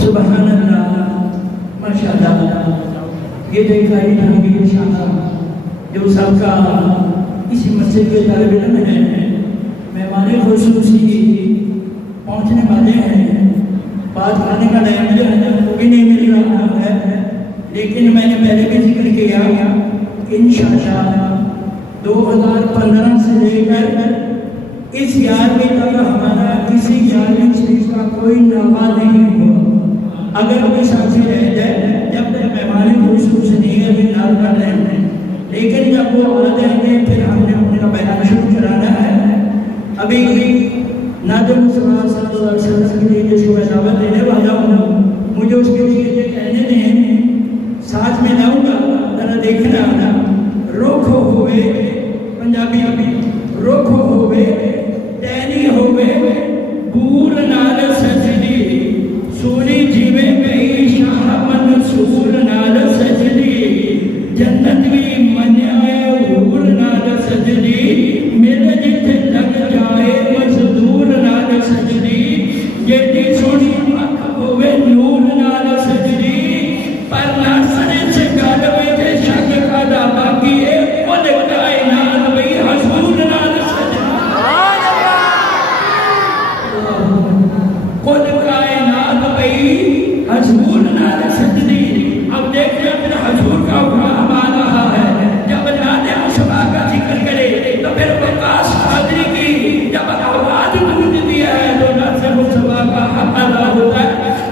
सुभान अल्लाह, माशाअल्लाह। ये देखा ही जहांगीर शाह जो सबका इसी मस्जिद के तालिब इल्म है, मेहमान खुसूसी पहुँचने वाले हैं। बात करने का टाइम जो है वो भी नहीं मिल रहा है, लेकिन मैंने पहले भी जिक्र किया कि इंशाअल्लाह 2015 से लेकर इस 11वीं तक हमारा किसी 11वीं चीज़ का कोई नवा नहीं हुआ। अगर कोई साथी रह जाए, जब तक मेहमान खुसूस नहीं है फिर नाल कर रहे हैं, लेकिन जब वो आ जाएंगे फिर हमने उनका बयान शुरू कराना है। अभी नाज़िम सल्लल्लाहु अलैहि वसल्लम के लिए जिसको मैं दावत देने वाला हूँ, मुझे उसके लिए ये कहने दें, साथ में लाऊंगा, जरा देखना ना। रुख होवे पंजाबी रुख होवे टहनी होवे बूर नाल सजदी सूरी जीवे गई शाह मंसूर नाल सजदी जन्नत भी मन्या हूर नाल सजदी मेरे जिथे लग जाए मजदूर नाल सजदी जेडी सोनी अख होवे नूर नाल सजदी पर नासरे से गल वे शक का बाकी है कुल कायनात वही हजूर नाल सजदी कुल कायनात वही हजूर नाल सजदी। अब देखते हैं फिर हजूर का हुक्म आ रहा है, जब नाने मुसबा का जिक्र करे तो फिर वकास कादरी की जब आवाज गूंजती है तो नाने मुसबा का हक अदा होता है।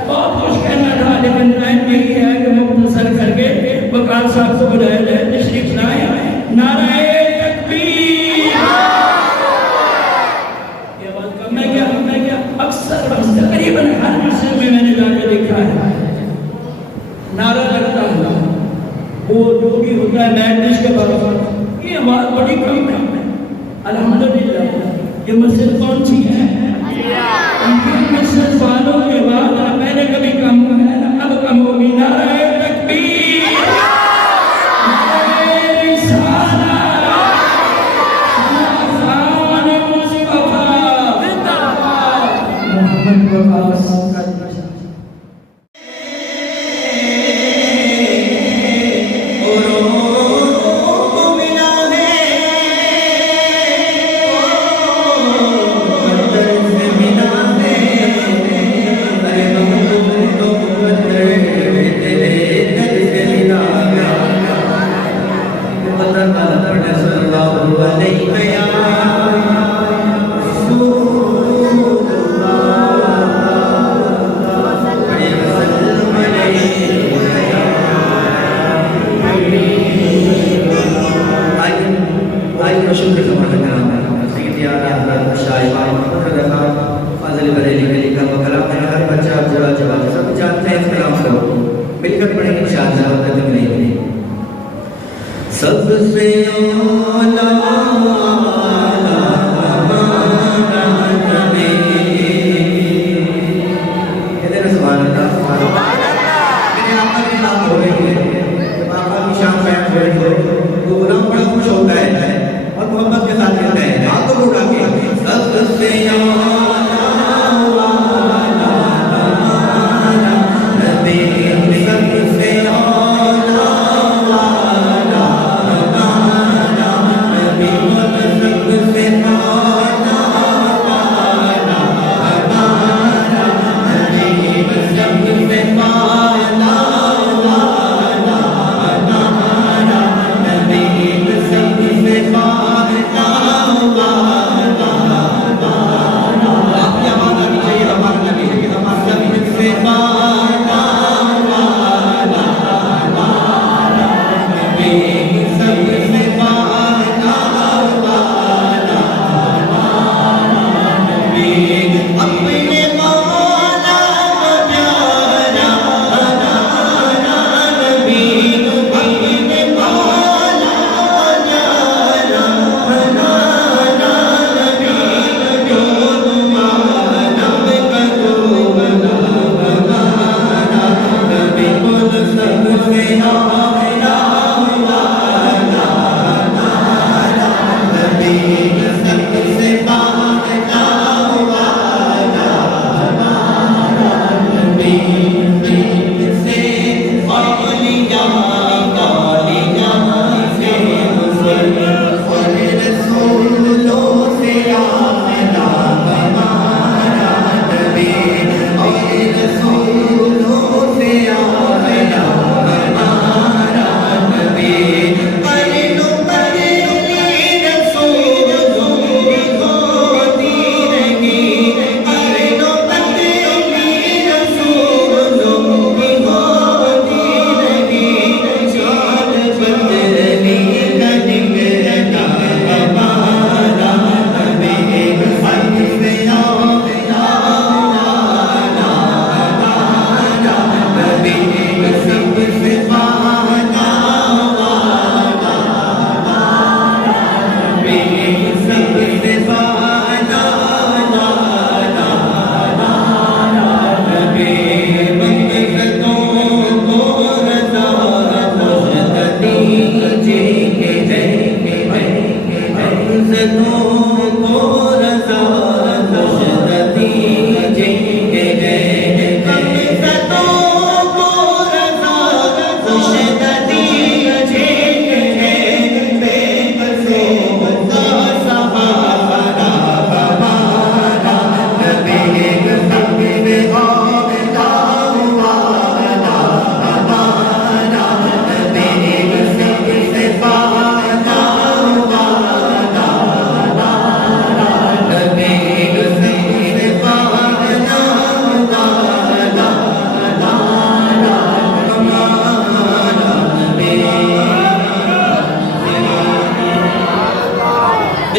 बहुत कुछ कहना था लेकिन टाइम यही है कि मुख्तसर करके वकास साहब को बुलाया जाए, तशरीफ लाए। नारे तकबीर। ये बात कब मैं क्या अक्सर तकरीबन हर मस्जिद में मैंने जाके देखा है, नारा लगता है वो जो भी होता है मैग्नेश के बाद ये आवाज बड़ी कम है। अल्हम्दुलिल्लाह ये मस्जिद कौन सी है? मस्जिद वालों के बाद पहले कभी कम है ना, अब कम होगी। नारे तकबीर, नारे रिसालत, शान मुस्तफा मोहम्मद वकास सबसे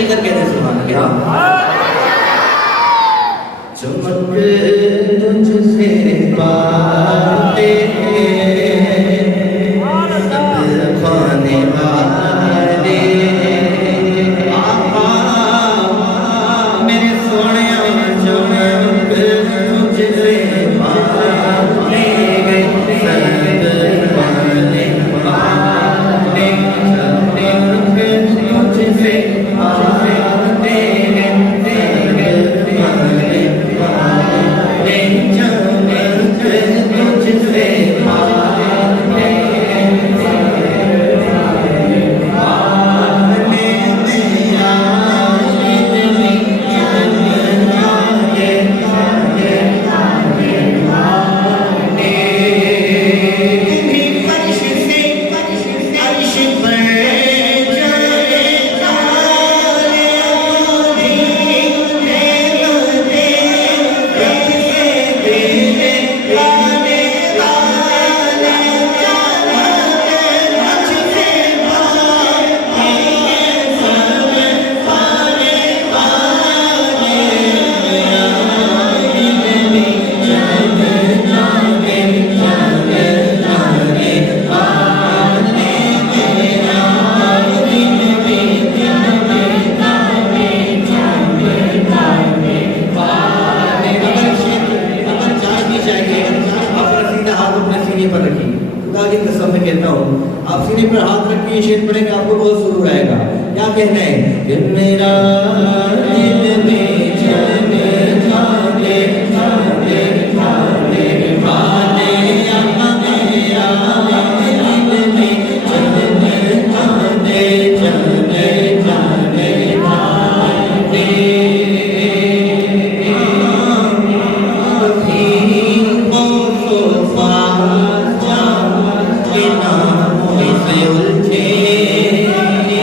मिलकर कहते सुभान अल्लाह। चमक तुझसे पाते सब पाने वाले मेरे सोने चमक तुझसे पाते सब पाने वाले चमक तुझसे पाते आप सीने पर हाथ रखिए, शेर पढ़ेंगे, आपको बहुत सुरूर आएगा। क्या कहना है? दिल मेरा दिल में जाने जाने जाने जाने वाले यहाँ मेरा दिल में जाने जाने जाने जाने वाले उलझे कभी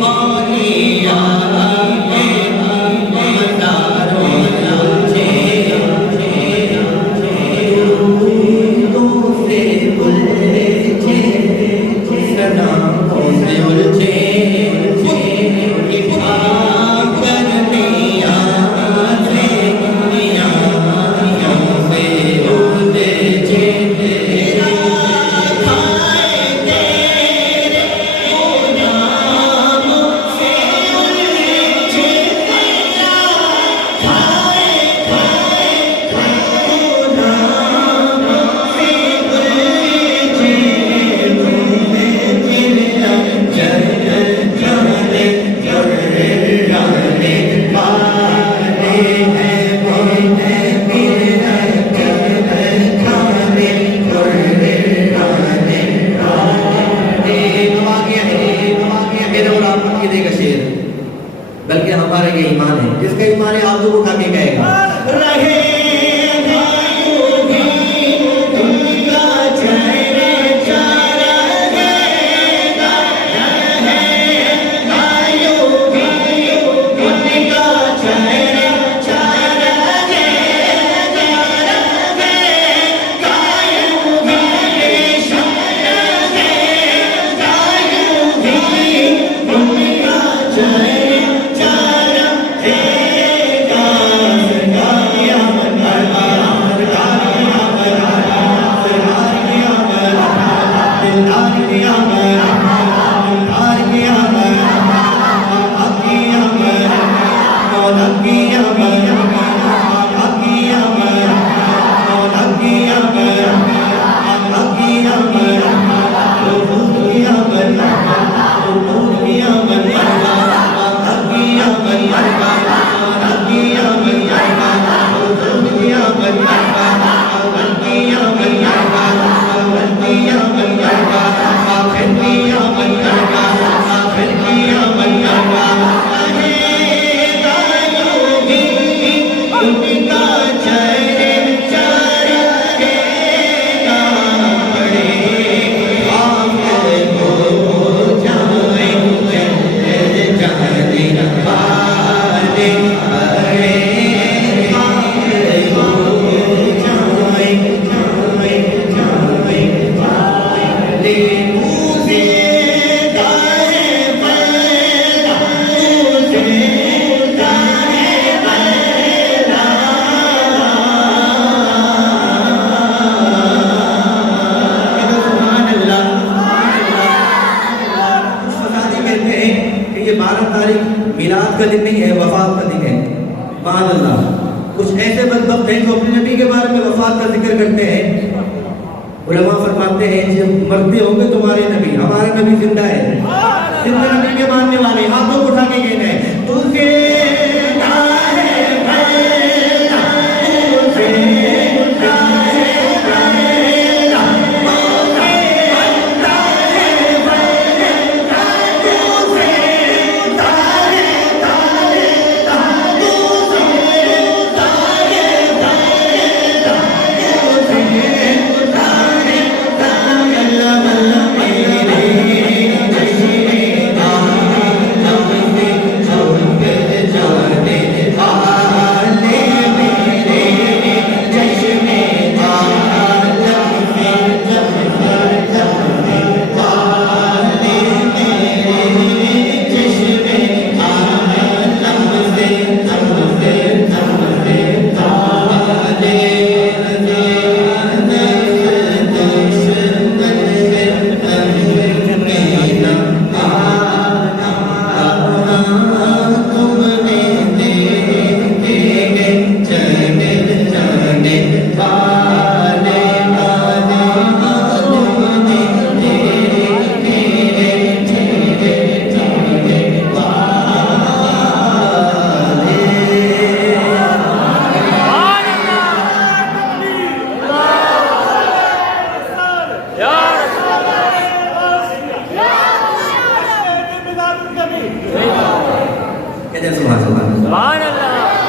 पानी वक्त हैं जो अपने नबी के बारे में वफात का जिक्र करते हैं। उलमा फरमाते हैं जब मरते होंगे तुम्हारे नबी, हमारा नबी जिंदा है, जिंदा नबी के मानने वाले हाथों को उठा के कहना है तुझे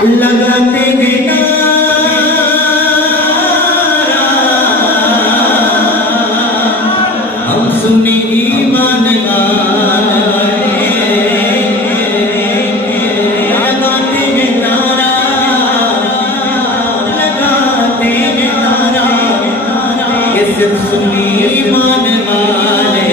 लगाते हैं हम सुनी ईमान वाले, लगाते हैं नारा, लगाते हैं नारा, ये सिर्फ सुनी ईमान वाले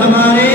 हमारे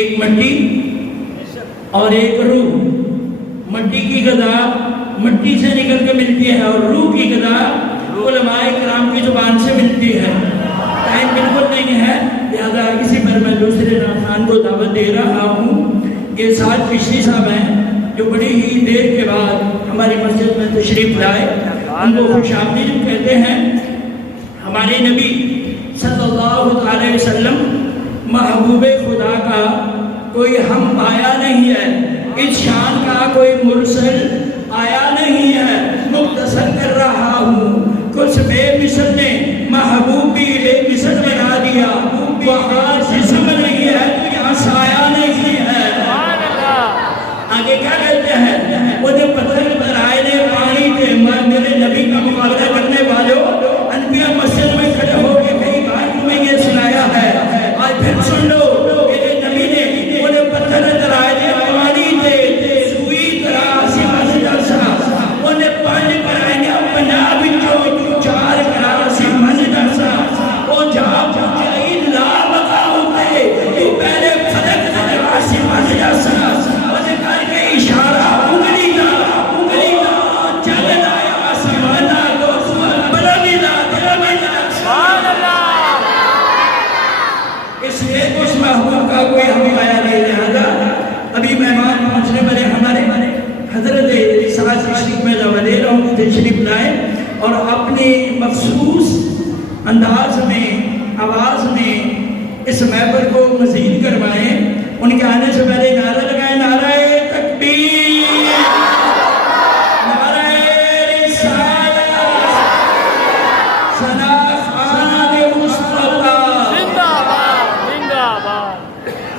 एक मट्टी और एक रूह। मट्टी की गदा मट्टी से निकल के मिलती है और रूह की गदा उलमाए किराम की जुबान से मिलती है। टाइम बिल्कुल नहीं है, लिहाजा इसी पर मैं दूसरे नाम मेहमान को दावत दे रहा हूँ। ये साथ पिछली साहब हैं जो बड़ी ही देर के बाद हमारी मस्जिद में तशरीफ लाए, उनको खुशामदीद कहते हैं। हमारे नबी सल्लल्लाहु अलैहि वसल्लम महबूबे खुदा का कोई हम पाया नहीं है, इस शान का कोई मुरसल आया नहीं है। मुख्तसर कर रहा हूँ, कुछ बेमिसल ने महबूब भी बेमिसल बना दिया। वहाँ जिस्म नहीं है तो यहाँ साया नहीं है। आगे क्या कहते हैं, वो जो पत्थर बनाए ने पानी थे, मेरे नबी का मुकाबला करने वालों अनबिया मस्जिद में खड़े हो गए, कई बार तुम्हें ये सुनाया है, आज फिर सुन लो। मेरे नबी ने वो पत्थर बनाए थे, पानी थे, सुई तरह सिमत जैसा, उन्हें पानी बनाएंगे पंजाब जो चार करा सिमत जैसा, वो जाप जाई ला बता होते, तू पहले फलक तरह सिमत जैसा, उन्हें करके इशारा उंगली का चलना आसमाना को बलमिला सुभान अल्लाह। इसलिए उस महबूब का कोई हम पाया नहीं। लिहाजा अभी मेहमान पहुंचने वाले हमारे हजरत साथ तशरीफ में जमा दे रहा हूँ, तशरीफ लाए और अपने मखसूस अंदाज में आवाज में इस महफिल को मजीद करवाएं। उनके आने से पहले नारा लगाए, नाराए तकबीर, नाराए रिसालत, सना खान मुस्तफा जिंदाबाद जिंदाबाद।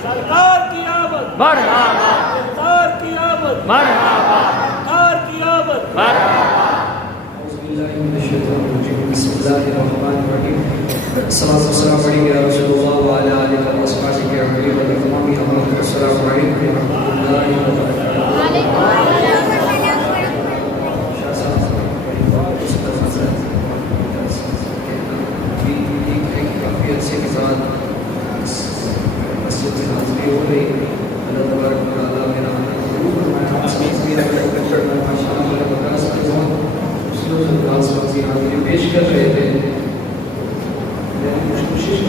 सरकार की आमद मरहबा, सरकार की आमद मरहबा, सरकार की आमद मरहबा। सलात व सलाम अलैका या रसूलल्लाह व अला आलिका व अस्हाबिही अजमईन व तमामी हमारे अस्सलामु अलैकुम व रहमतुल्लाहि व बरकातहू। काफ़ी अच्छे के साथ मस्जिद में हाज़िरी हो गई। अल्लाह तबारक व तआला मेरा माशाअल्लाह मेरे मदरस में बहुत खूबसूरत अंदाज़ में हाज़िरी पेश कर रहे थे। कोशिश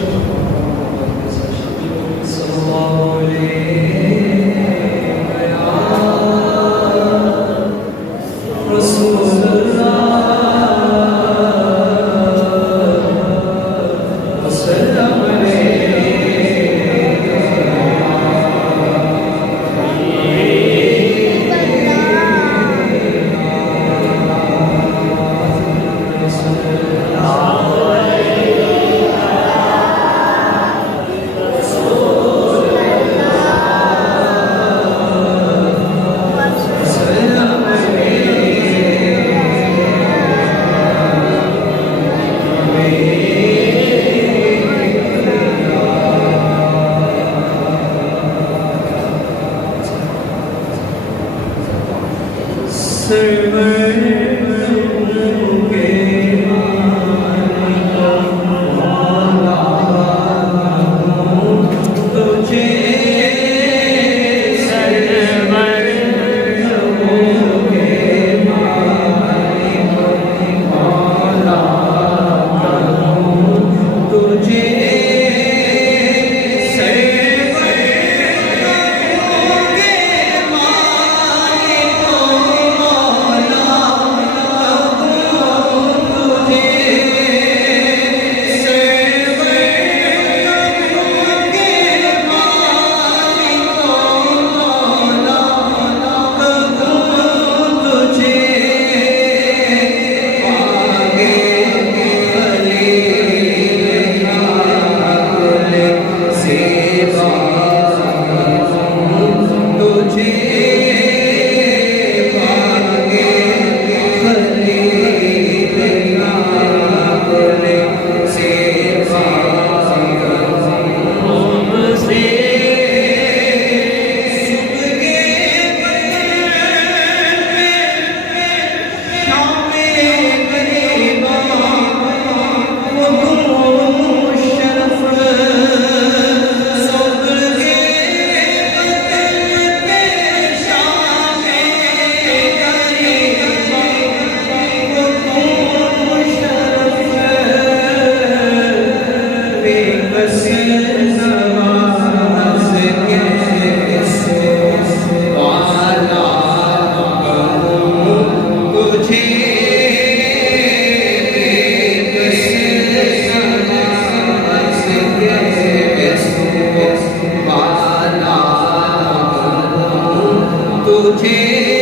तुझे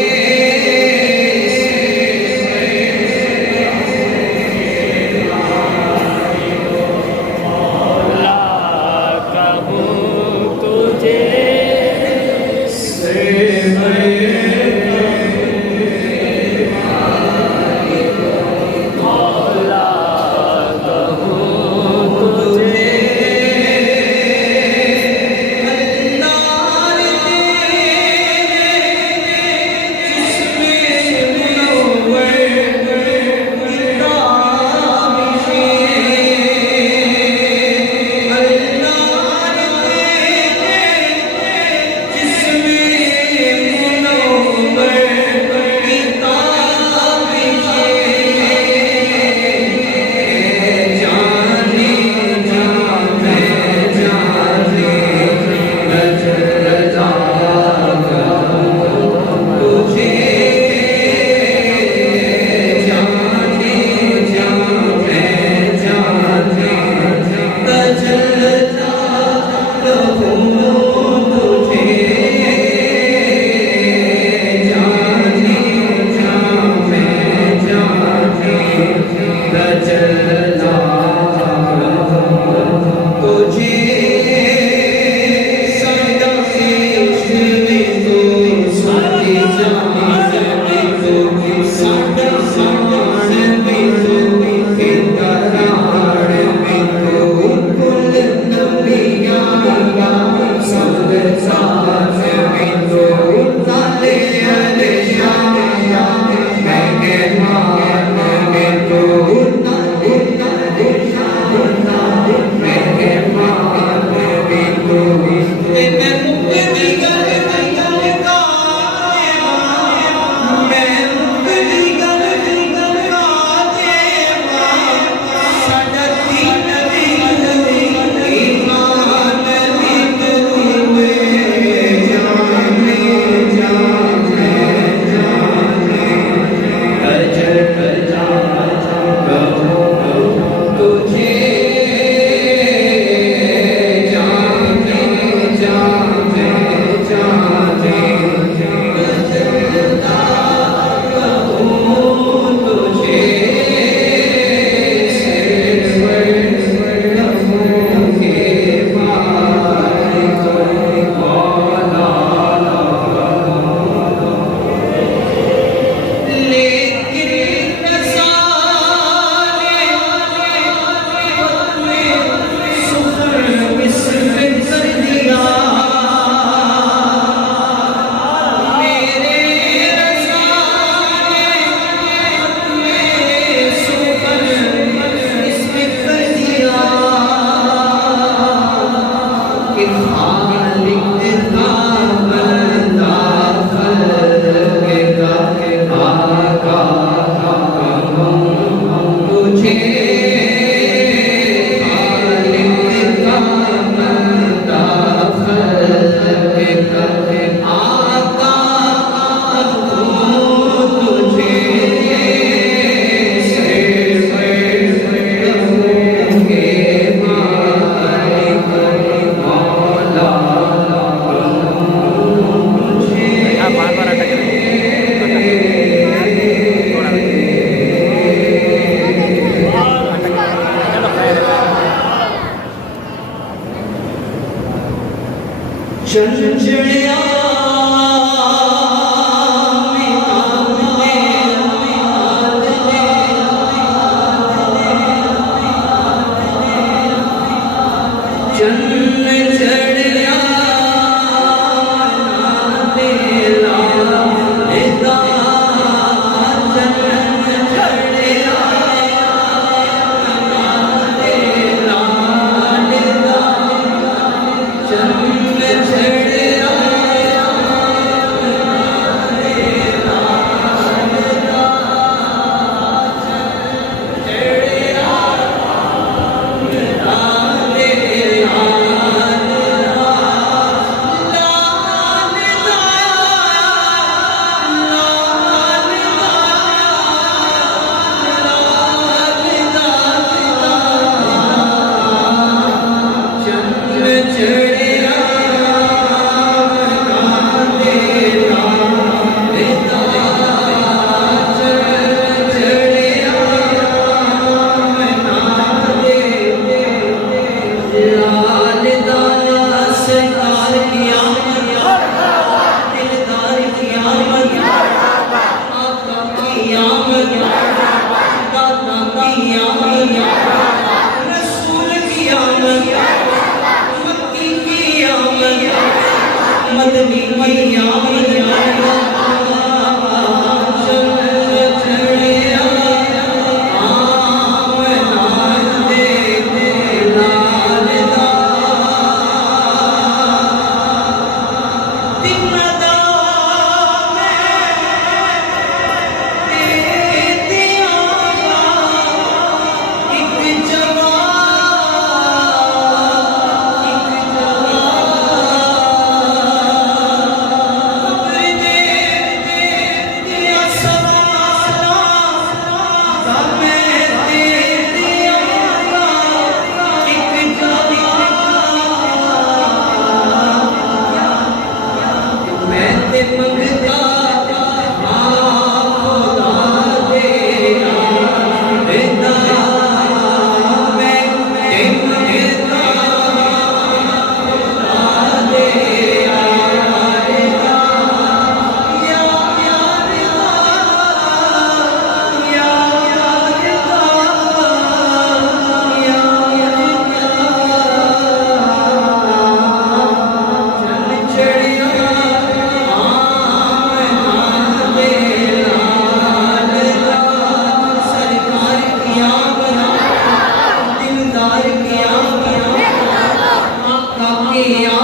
मदनी की आमद की